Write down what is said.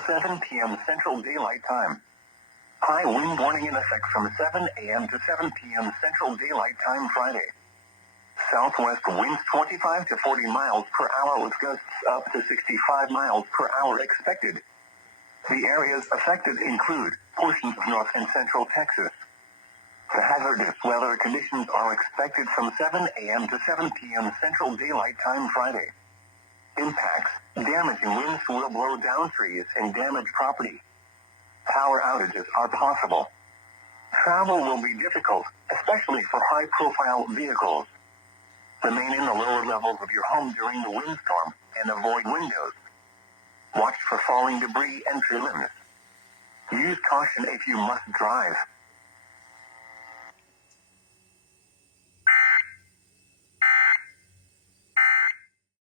7:07 p.m. Central Daylight Time. High wind warning in effect from 7 a.m. to 7 p.m. Central Daylight Time Friday. Southwest winds 25 to 40 miles per hour with gusts up to 65 miles per hour expected. The areas affected include portions of north and central Texas. The hazardous weather conditions are expected from 7 a.m. to 7 p.m. Central Daylight Time Friday. Impacts: damaging winds will blow down trees and damage property. Power outages are possible. Travel will be difficult, especially for high-profile vehicles. Remain in the lower levels of your home during the windstorm and avoid windows. Watch for falling debris and tree limbs. Use caution if you must drive.